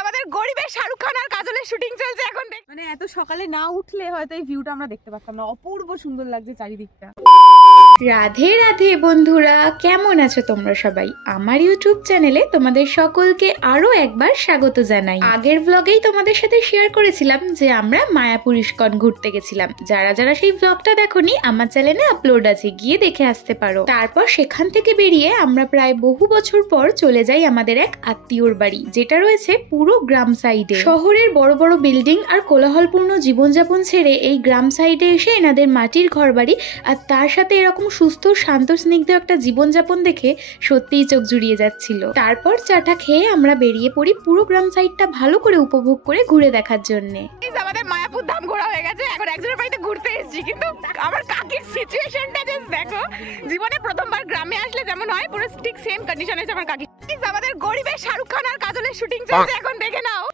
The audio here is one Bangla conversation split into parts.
আমাদের গরিবের শাহরুখ খান আর কাজলের শুটিং চলছে এখন। মানে এত সকালে না উঠলে হয়তো এই ভিউটা আমরা দেখতে পারতাম না। অপূর্ব সুন্দর লাগছে চারিদিকটা। রাধে রাধে বন্ধুরা, কেমন আছো তোমরা সবাই? আমার ইউটিউব চ্যানেলে তোমাদের সকলকে আরো একবার স্বাগত জানাই। আগের ব্লগেই তোমাদের সাথে শেয়ার করেছিলাম যে আমরা মায়াপুর ইস্কন ঘুরতে গেছিলাম। যারা যারা সেই ব্লগটা দেখোনি, আমার চ্যানেলে আপলোড আছে, গিয়ে দেখে আসতে পারো। তারপর সেখান থেকে বেরিয়ে আমরা প্রায় বহু বছর পর চলে যাই আমাদের এক আত্মীয়র বাড়ি, যেটা রয়েছে পুরো গ্রাম সাইডে। শহরের বড় বড় বিল্ডিং আর কোলাহলপূর্ণ জীবনযাপন ছেড়ে এই গ্রাম সাইডে এসে এনাদের মাটির ঘর বাড়ি আর তার সাথে এরকম সুস্থ শান্ত স্নিগ্ধ একটা জীবনযাপন দেখে সত্যিই চোখ জুড়িয়ে যাচ্ছিল। তারপর চাটা খেয়ে আমরা বেরিয়ে পড়ি পুরো গ্রাম সাইডটা ভালো করে উপভোগ করে ঘুরে দেখার জন্য। আমাদের মায়াপুর ধাম ঘোরা হয়ে গেছে, এখন একজনের বাড়িতে ঘুরতে এসেছি, কিন্তু আমার কাকির সিচুয়েশনটা জাস্ট দেখো। জীবনে প্রথমবার গ্রামে আসলে যেমন হয়, পুরো ঠিক সেম কন্ডিশন হয়েছে আমার কাকি। আমাদের গরিবের শাহরুখ খান আর কাজলের শুটিং চলছে এখন, দেখে নাও।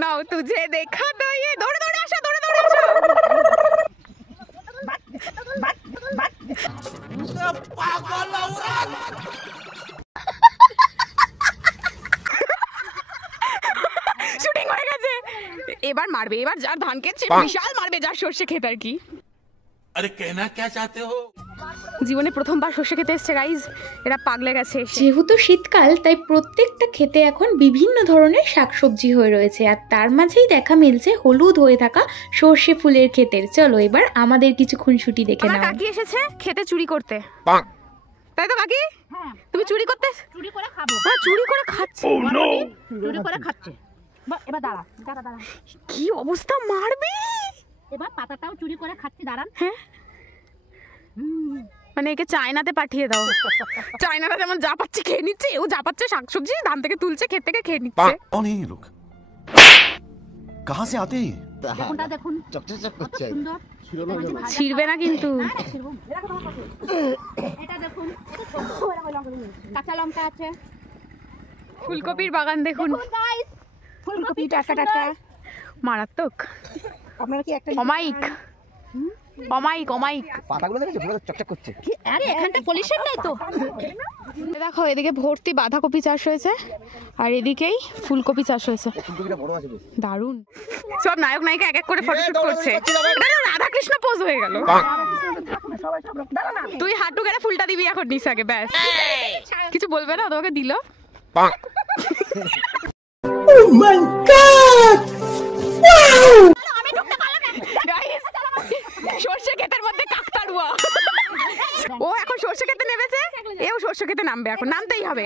নাও তুঝে দেখা তো ये দৌড়ে দৌড়ে আসো, দৌড়ে দৌড়ে আসো। শুটিং হয়ে গেছে, এবার মারবে, এবার যার ধান খেতে বিশাল মারবে, যার সর্ষে খেতে আর কি। আরে কেনা কে চাতে হো? জীবনে প্রথমবার সর্ষে খেতে এসছে গাইজ, এরা পাগলে গেছে। যেহেতু শীতকাল, তাই প্রত্যেকটা খেতে এখন বিভিন্ন ধরনের শাকসবজি হয়ে রয়েছে, আর তার মাঝেই দেখা মিলছে হলুদ হয়ে থাকা সর্ষে ফুলের ক্ষেতের। চলো এবার আমাদের কিছু খুনসুটি দেখে নাও। কাকি এসেছে খেতে চুরি করতে, তাই তো কাকি? তুমি চুরি করতে? চুরি করে খাবো। চুরি করে খাচ্ছে, চুরি করে খাচ্ছে। এবার দাঁড়া দাঁড়া দাঁড়া, কি অবস্থা, মারবে। এবার পাতাটাও চুরি করে খাচ্ছি, দাঁড়ান। হ্যাঁ, মানে একে চায়নাতে পাঠিয়ে দাও। চায়নারা যেমন যা পাচ্ছে খেয়ে নিচ্ছে, ও যা পাচ্ছে শাকসবজি ধান থেকে তুলছে, ক্ষেত থেকে খেয়ে নিচ্ছে। कौन है ये लोग? कहाँ से आते हैं? দেখুনটা দেখুন, चकचक करছে। সুন্দর। ছিড়বে না কিন্তু। এটা দেখুন, কাঁচা লঙ্কা আছে, ফুলকপির বাগান দেখুন, গাইস। ফুলকপি টাকা টাকা, মারাত্মক। আপনারা কি একটা অমাইক অমাইক অমাইক পাতাগুলো দেখেছো, পুরো চকচক করছে। আরে এখানটা পলিউশন নাই তো। দেখো এদিকে ভর্তি বাঁধাকপি চাষ হয়েছে, আর এদিকেই ফুলকপি চাষ হয়েছে। ফুলকপিটা বড় আছে বেশ। দারুণ। সব নায়ক নায়িকা এক এক করে ফটোশুট করছে। রাধা কৃষ্ণ পোজ হয়ে গেল। তুই হাঁটু গেড়ে ফুলটা দিবি এখন নিসাকে, ব্যাস। কিছু বলবে না, তোমাকে দিল। সর্ষে ক্ষেতের মধ্যে কাকতাড়ুয়া। ও এখন সর্ষে খেতে নেমেছে, এও সর্ষে খেতে নামবে, এখন নামতেই হবে।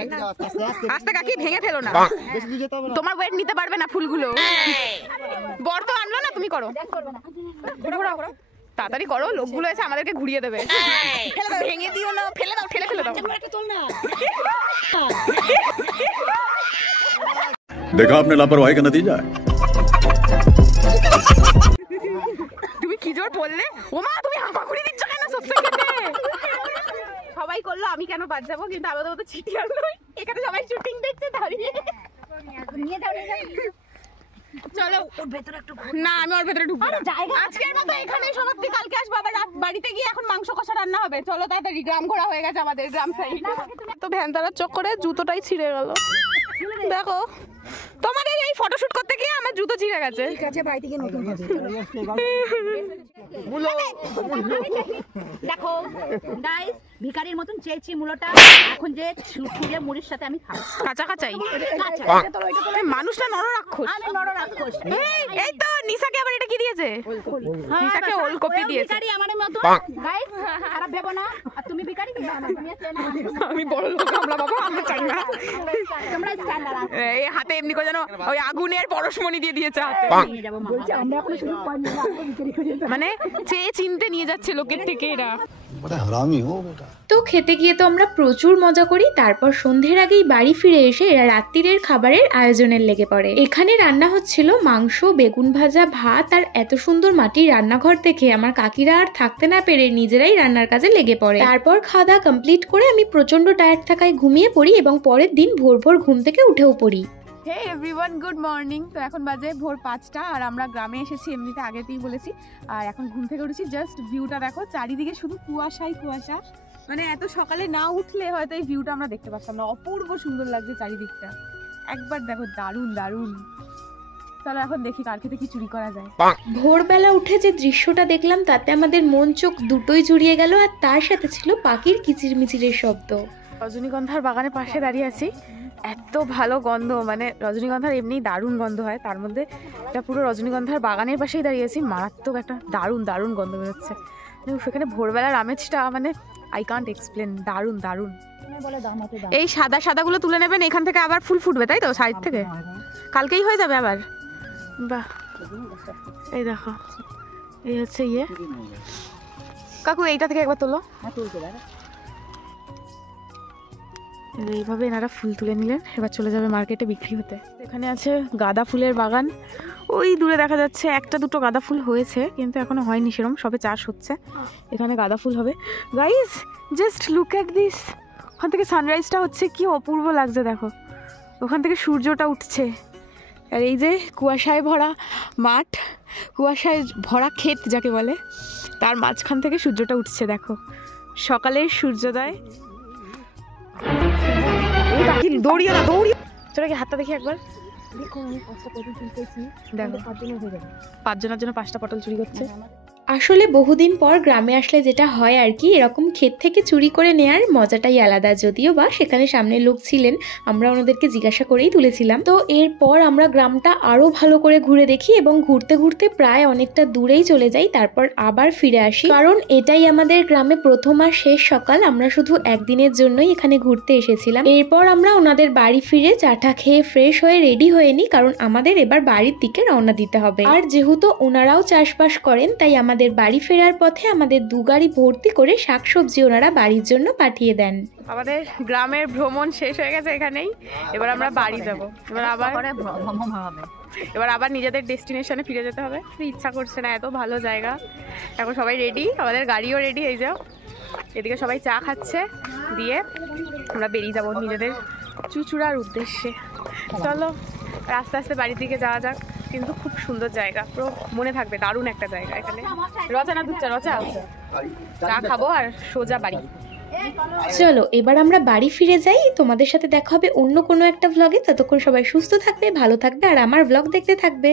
আস্তে কাকি, ভেঙে ফেলো না, তোমার ওয়েট নিতে পারবে না ফুলগুলো। বর তো আনলো না, তুমি করো, তাড়াতাড়ি করো, লোকগুলো এসে আমাদেরকে ঘুরিয়ে দেবে। ভেঙে দিও না, ফেলে দাও, ঠেলে ফেলে দাও। देखा आपने लापरवाही का नतीजा है। তুমি কি জোর বললে? ওমা তুমি হামাগুড়ি দিচ্ছ কেন সবসে খেতে? সবাই করলো, আমি কেন বাদ যাবো? কিন্তু আমাদের মতো চিটিয়ার নই, এখানে সবাই শুটিং দেখছে দাঁড়িয়ে। চলো ওর ভেতরে একটু, না আমি ওর ভেতরে ঢুকবো না। আজকের মতো এখানে সমাপ্তি, কালকে আসবো আবার বাড়িতে গিয়ে। এখন মাংস কষা রান্না হবে। চলো তাড়াতাড়ি, গ্রাম ঘোরা হয়ে গেছে আমাদের, গ্রাম সাইড। তো ভ্যানতারার চক্করে জুতোটাই ছিঁড়ে গেল। দেখো তোমাদের এই ফটোশুট করতে গিয়ে আমার জুতো ছিঁড়ে গেছে। বাড়িতে গিয়ে নতুন দেখো গাইস, ভিখারির মতন চেয়েছি মূলটা, এখন যে ছুঁড়ে মুড়ির সাথে আমি খাবো। কাঁচা কাঁচাই মানুষটা নররাক্ষস। আমি নররাক্ষস। এই তো নিসাকে আবার এটা কি দিয়েছে? নিসাকে ওলকপি দিয়েছে। ভিখারি আমাদের মতো গাইস, খারাপ ভেবো না। আর তুমি ভিখারি, আমি বড় লোক, আমরা বাবা, আমরা চাই না। তোমরা স্ট্যান্ডার্ড আছে। এই হাতে এমনি করে যেন ওই আগুনের পরশমণি দিয়ে দিয়েছে হাতে। মানে চেয়ে চিনতে নিয়ে যাচ্ছে লোকের থেকে এরা। তো খেতে গিয়ে তো আমরা প্রচুর মজা করি। তারপর সন্ধ্যের আগেই বাড়ি ফিরে এসে এরা রাত্রিরের খাবারের আয়োজনের লেগে পড়ে। এখানে রান্না হচ্ছিল মাংস, বেগুন ভাজা, ভাত, আর এত সুন্দর মাটির রান্নাঘর দেখে আমার কাকিরা আর থাকতে না পেরে নিজেরাই রান্নার কাজে লেগে পড়ে। তারপর খাওয়া দাওয়া কমপ্লিট করে আমি প্রচন্ড টায়ার্ড থাকায় ঘুমিয়ে পড়ি এবং পরের দিন ভোর ভোর ঘুম থেকে উঠেও পড়ি। Hey everyone, good morning. তো এখন বাজে ভোর 5টা আর আমরা গ্রামে এসেছি, এমনিতে আগেতেই বলেছি। আর এখন ঘুম থেকে উঠেছি, জাস্ট ভিউটা দেখো, চারিদিকে শুধু কুয়াশাই কুয়াশা। মানে এত সকালে না উঠলে হয়তো এই ভিউটা আমরা দেখতে পারতাম না। অপূর্ব সুন্দর লাগছে চারিদিকটা, একবার দেখো, দারুণ দারুণ। চলো এখন দেখি কার খেতে কি চুরি করা যায়। ভোরবেলা উঠে যে দৃশ্যটা দেখলাম তাতে আমাদের মন চোখ দুটোই জুড়িয়ে গেল, আর তার সাথে ছিল পাখির কিচিরমিচিরের শব্দ। রজনীগন্ধার বাগানের পাশে দাঁড়িয়ে আছি, এত ভালো গন্ধ, মানে রজনীগন্ধার এমনি দারুণ গন্ধ হয়, তার মধ্যে এটা পুরো রজনীগন্ধার বাগানের পাশেই দাঁড়িয়ে আছি। মারাত্মক একটা দারুণ দারুণ গন্ধ বেরোচ্ছে। সেখানে ভোরবেলার আমেজটা মানে আই কান্ট এক্সপ্লেন, দারুণ দারুণ। এই সাদা সাদাগুলো তুলে নেবেন, এখান থেকে আবার ফুল ফুটবে তাই তো সাইড থেকে? কালকেই হয়ে যাবে আবার? বাহ, এই দেখো, এই হচ্ছে ইয়ে। কাকু এইটা থেকে একবার তোলো। এইভাবে এনারা ফুল তুলে নিলেন, এবার চলে যাবে মার্কেটে বিক্রি হতে। এখানে আছে গাঁদা ফুলের বাগান, ওই দূরে দেখা যাচ্ছে একটা দুটো গাঁদা ফুল হয়েছে, কিন্তু এখনো হয়নি সেরকম, সবে চাষ হচ্ছে। এখানে গাঁদা ফুল হবে। Guys, just look at this. ওখান থেকে সানরাইজটা হচ্ছে, কি অপূর্ব লাগছে দেখো, ওখান থেকে সূর্যটা উঠছে। আর এই যে কুয়াশায় ভরা মাঠ, কুয়াশায় ভরা ক্ষেত যাকে বলে, তার মাঝখান থেকে সূর্যটা উঠছে দেখো, সকালের সূর্যোদয়। দৌড়িও না, দৌড়িও। চলো কি হাতটা দেখি একবার। দেখো 5 জনের জন্য 5টা পটল চুরি করছে। আসলে বহুদিন পর গ্রামে আসলে যেটা হয় আর কি, এরকম ক্ষেত থেকে চুরি করে নেয়ার মজাটাই আলাদা। যদিও বা সেখানে সামনে লোক ছিলেন, আমরা ওনাদেরকে জিজ্ঞাসা করেই তুলেছিলাম। তো এরপর আমরা গ্রামটা আরো ভালো করে ঘুরে দেখি এবং ঘুরতে ঘুরতে প্রায় অনেকটা দূরেই চলে যাই, তারপর আবার ফিরে আসি, কারণ এটাই আমাদের গ্রামে প্রথম আর শেষ সকাল। আমরা শুধু একদিনের জন্যই এখানে ঘুরতে এসেছিলাম। এরপর আমরা ওনাদের বাড়ি ফিরে চাটা খেয়ে ফ্রেশ হয়ে রেডি হয়ে নিই, কারণ আমাদের এবার বাড়ির দিকে রওনা দিতে হবে। আর যেহেতু ওনারাও চাষবাস করেন, তাই আমাদের বাড়ি ফেরার পথে আমাদের 2 গাড়ি ভর্তি করে শাকসবজি ওনারা বাড়ির জন্য পাঠিয়ে দেন। আমাদের গ্রামের ভ্রমণ শেষ হয়ে গেছে এখানেই, এবার আমরা বাড়ি যাব। এবার আবার নিজেদের ডেস্টিনেশনে ফিরে যেতে হবে। ইচ্ছা করছে না, এত ভালো জায়গা। এখন সবাই রেডি, আমাদের গাড়িও রেডি, এই যাও এদিকে সবাই চা খাচ্ছে, দিয়ে আমরা বেরিয়ে যাব নিজেদের চুচুড়ার উদ্দেশ্যে। চলো আস্তে আস্তে বাড়ির দিকে যাওয়া যাক। কিন্তু খুব সুন্দর জায়গা, পুরো মনে থাকবে, দারুণ একটা জায়গা। এখানে রচা না দুধ চা, রচা চা খাবো আর সোজা বাড়ি। চলো এবার আমরা বাড়ি ফিরে যাই। তোমাদের সাথে দেখা হবে অন্য কোনো একটা ভ্লগে। ততক্ষণ সবাই সুস্থ থাকবে, ভালো থাকবে আর আমার ভ্লগ দেখতে থাকবে।